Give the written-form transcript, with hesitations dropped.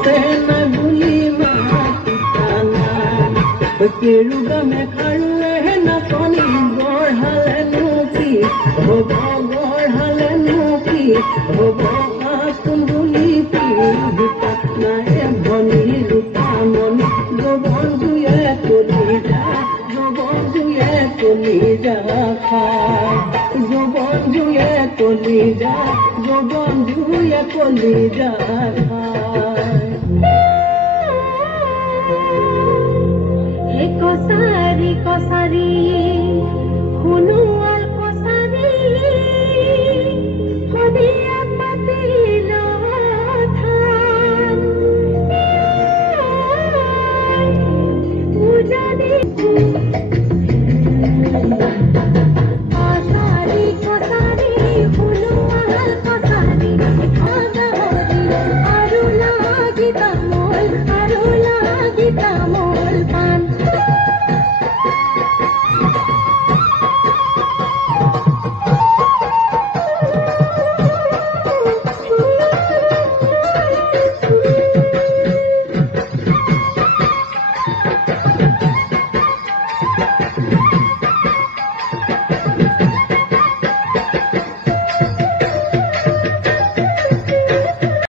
না গুলি মাটিতানা কেৰুগামে খাৰুৱে নাচনি গঢ়ালেনো কি হ'ব গঢ়ালেনো কি হ'ব আপোন বুলি পিতা নাই ভনী ৰূপামণি জবন্ধুয়ে কলিজা জবন্ধুয়ে কলিজা খায় জবন্ধুয়ে কলিজা জবন্ধুয়ে কলিজা খায়